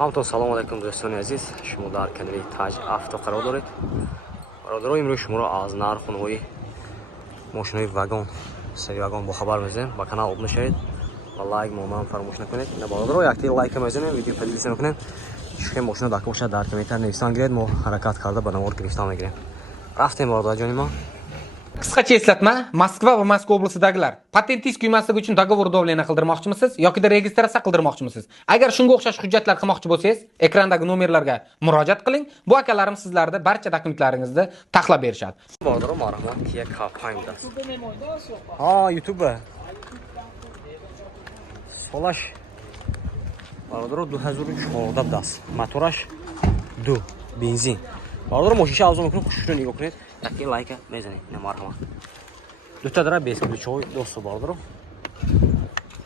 همتون سلام علیکم دوستان عزیز، شما در کانال تاج авто قرار دارید. برادران امروز شما را از نرخ‌های ماشین‌های واگن سری واگن با خبر می‌دیم. با کانال ابون شوید و لایک ممنون فراموش نکنید. نه برادران یک لایک می‌زنید، ویدیو پلیس می‌کنید. شما ماشین داخل باشد در کامنت‌ها نوشتن گیرید، ما حرکت کرده به نور گرفتن می‌گیریم. رفتیم برادر جان ما. Qisqacha eslatma, Moskva va Moskva oblasidagilar patentingiz kuymasligi uchun dogovor davlena qildirmoqchimisiz yoki registratsiya qildirmoqchimisiz? Agar shunga o'xshash hujjatlar qilmoqchi bo'lsangiz, ekrandagi nomerlarga murojaat qiling. Bu akalarim sizlarga barcha dokumentlaringizni taxlab berishadi. برادر مرحمت کیا کاپایم دست. ها یوتیوب. سالش برادر 2014 دست. موتورش 2 بنزین. برادر ماشینش آوازو میکنه، خوشش رو نگاه کنید. یکی لایک میزنید. نه مرحمت. دو تا داره بیس کلیچوی دوست برادر.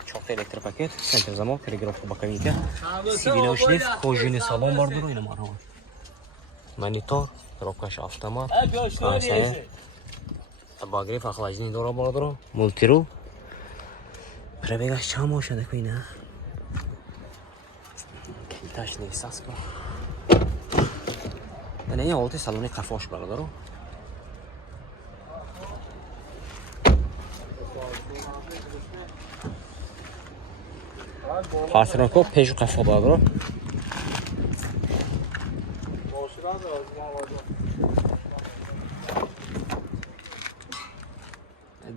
چهار تا الکتریک پاکت، سنتر زمان، تلگراف با کمیته. سیدی نوشنیف، کوژین سالن برادر اینو مرحمت. مانیتور رکش автомат красная обогрев охлаждение дора برادر мультиру пробегаш чам бошад куина киташный саска ana in olti saloni qafosh برادر пасранко пешу qaфо برادر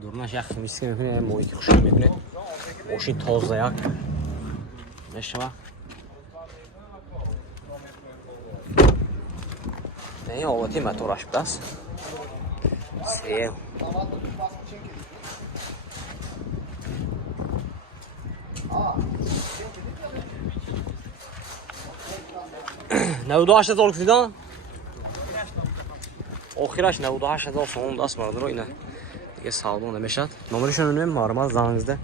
دورناش یک خمیستی میکنه مویی که خوشش میکنه ماشین تازه یک میشوه این آواتی موتورش بس سریع 98,000 کشیدن آخرش 98,000 سوم دست برادر اینه دیگه سالون نمیشد نمرشون میدونیم نرمال زنگزده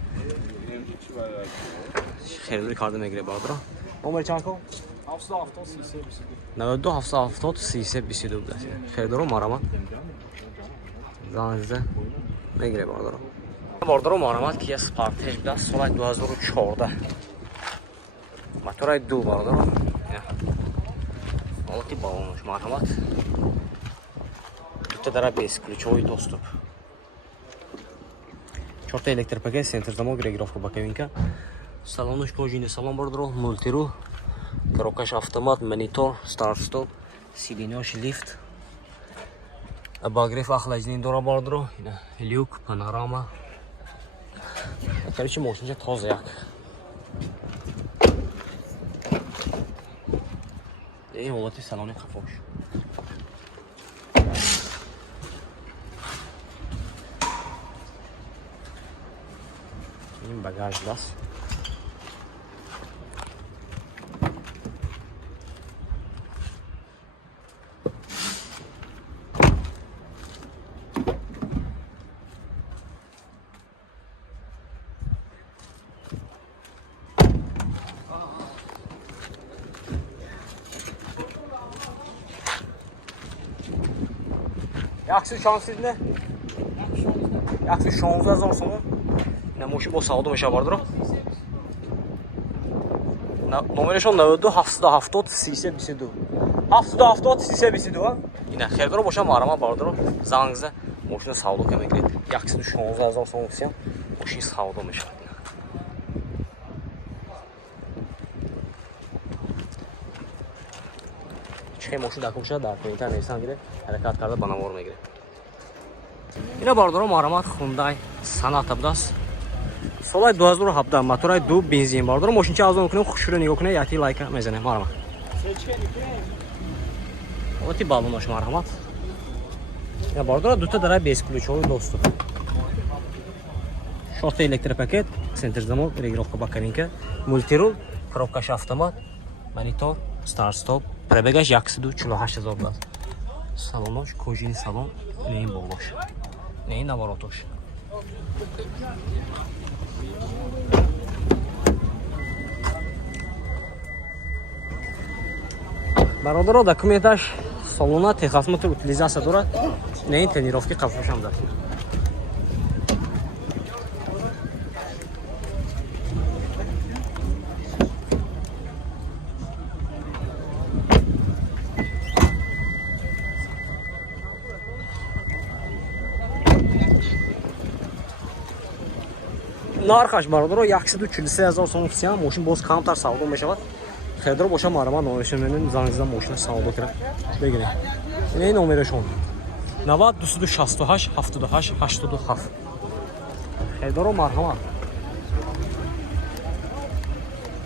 خیلی کارد میگیره برادر نمر چند کو 92 770 322 بود خیلی درو مرامت زنگزده میگیره برادر برادر مرامت که اسپارتج بود سال 2014 موتور 2 برادر حالتی بالونش مرامت دو تا داره بیس ключовой доступ 4 та электр пакет, центр замок, регулировка боковинка. Салонуш кожаный салон бордро, мультиру, коробкаш автомат, монитор, старт-стоп, сиденьёш лифт. Обогрев охлаждение дора бордро, люк, панорама. Короче, машинка тоза як. И вот и салоны хафош. این багаж دست یاکسی شانسید نه یاکسی 16,000 سوم ماشین با سعادت میشه برادر نمرشون 92 770 322 770 322 اینا خیلی رو باشه مرام برادر زنگزه ماشین سعادت که میگیرید 116,000 سوم میشه ماشین سعادت میشه چه ماشین داخل شده در کمیته نیستن گیره حرکت کرده بنوار میگیره اینا برادر مرامت خوندای صنعت بداست سال 2017 موتور 2 بنزین برادر ماشین آوازو میکنه خوش رو نگاه کنه یکی لایک میزنه مرحمت اوتی بالونش مرحمت یا برادر دو تا داره بیس ключовой доступ 4 та электро пакет центр замок регулировка боковинка мультирул коробкаш автомат монитор старт стоп пробегаш 148,000 бат салонош кожаный салон не болош не наворотош برادر دکومنتش салона техосмотр утилизация дорад не тренировки qafosham дорад нархаш бародаро 143,000 сом фиксиям мошин боз камтар савдо мешавад. Хердро боша марама номершон менен зангзам мошин савдо кирад. Бегирем. Ин номершон 90 268 78 87. Хердро марҳамат.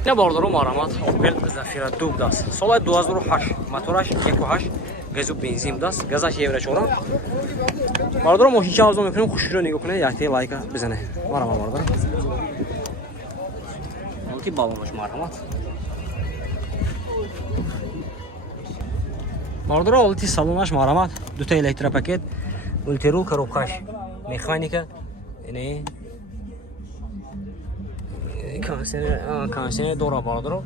Ин бародаро марҳамат. Opel Zafira dub даст. Соли 2008 мотораш 1.8 газу бензин даст. Газаш евро 4. Бародаро мошинча арзон мекунем, хушро нигоҳ кунед, якте лайка бизанед. Марҳамат бародаро. Ки балонош марҳамат. Бародаро олти салонаш марҳамат. Дута электропакет, ультерул коробкаш, механика, яъне кондитсионер дора бародаро.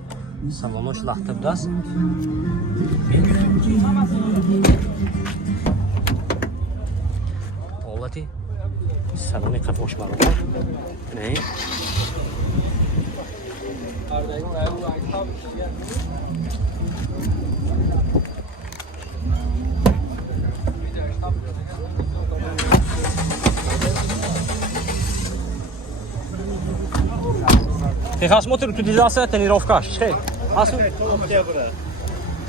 Салонош лахта будаст. Олати салони қафош бародаро. Не. Техосмотр утилизация тренировка.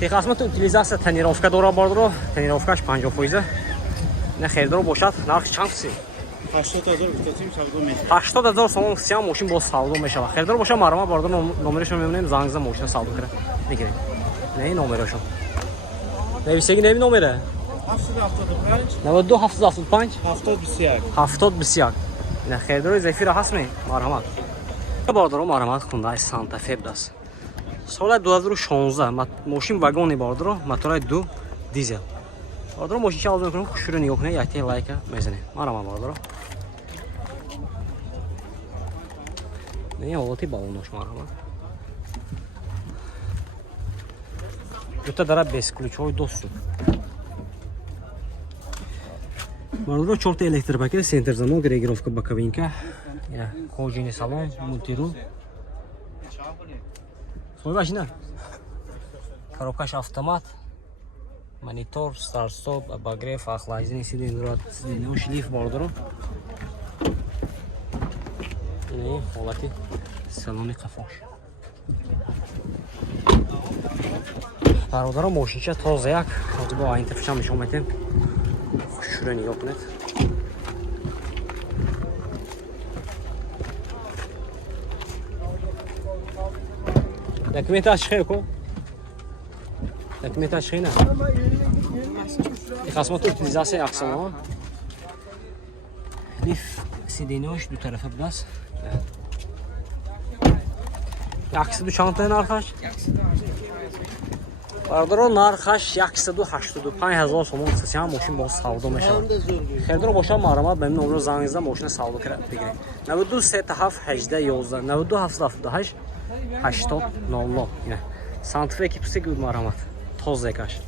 Техосмотр утилизация тренировка дора бародаро. Тренировкаш 50%. Не хердро бошад. Нарх чанд си? 80,000 сом сиям мошин боз савдо мешавад. Хердро боша марҳамат бародаро номерашон мемонем зангза мошин савдо кирад. Бигирем. Не номерашон. Нависеги неми номере? 92 775 70 Не хердро Zafira ҳастме? Марҳамат. Бародаро марҳамат Hyundai Santa Fe даст. Соли 2016 мошин вагони бародаро, мотори 2 дизел. Бародаро мошинча арзон мекунем, хушро нигоҳ кунед, якте лайка мезанед. Марҳамат бародаро. Не ҳолати балонош марҳамат. Дута дара без ключҳои дӯст. Бародаро 4 электропакет, сентр замок, регулировка боковинка, кожаный салон, мультирул. Свой машина. Коробкаш автомат, монитор, старт-стоп, обогрев, охлаждение сидений, шлиф бародаро. Не ҳолати салони қафош. Бародаро мошинча тоза як, ҳозир бо интерфейсам нишон медем. Хушро нигоҳ кунед. Документаш хе ко? Документаш хе на? Техосмотр утилизация аксион. Лиф сиденош ду тарафа будаст. Якси ду чанд нархаш? Бародаро нархаш 185,000 сом сиям мошин боз савдо мешавад. Хердро боша марҳамат ба номер зангза мошин савдо кирад бигиред. 92 37 18 11 92 778 80 00. Ина Santa Fe экипси гуд марҳамат. Тозекаш.